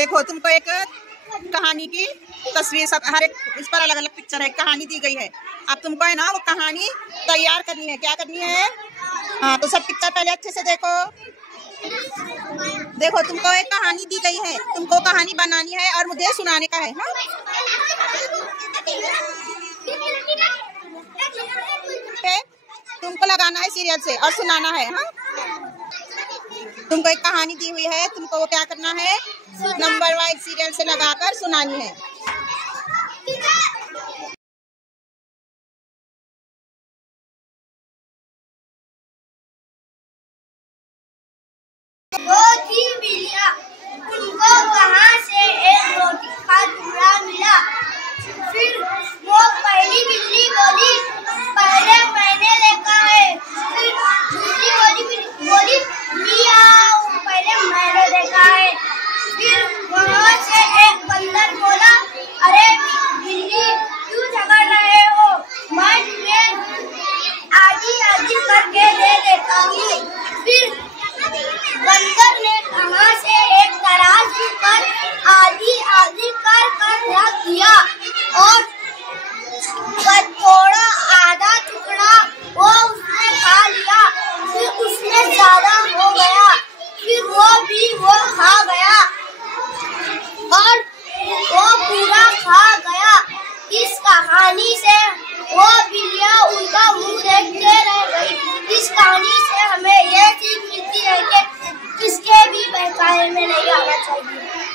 देखो तुमको एक कहानी की तस्वीर, सब हर एक इस पर अलग अलग पिक्चर है, कहानी दी गई है। अब तुमको है ना वो कहानी तैयार करनी है। क्या करनी है? हाँ, तो सब पिक्चर पहले अच्छे से देखो। देखो तुमको एक कहानी दी गई है, तुमको कहानी बनानी है और मुझे सुनाने का है। हाँ? तुमको लगाना है सीरियल से और सुनाना है। हाँ? तुमको एक कहानी दी हुई है, तुमको वो क्या करना है, नंबर वाइज सीरियल से लगाकर सुनानी है। दो थी बिल्लियाँ, उनको वहाँ से एक रोटी का टुकड़ा मिला। फिर वो पहली बिल्ली बोली, पहले मैंने देखा है। फिर दूसरी बोली मियाऊ, पहले मैंने देखा है। फिर वहाँ से एक बंदर बोला, अरे बिल्ली क्यों झगड़ रहे हो, मैं तुम्हें आधी आधी करके दे देता हूँ। फिर बंदर ने कहाँ से एक तराजू पर आधी आधी कर रख दिया और थोड़ा आधा टुकड़ा वो उसने खा लिया। फिर उसमें ज्यादा हो गया, फिर वो खा गया और वो पूरा खा गया। इस कहानी से वो बिल्लियाँ उनका मुंह देखते रह गई। इस कहानी से हमें ये सीख मिलती है कि किसके भी बहकावे में नहीं आना चाहिए।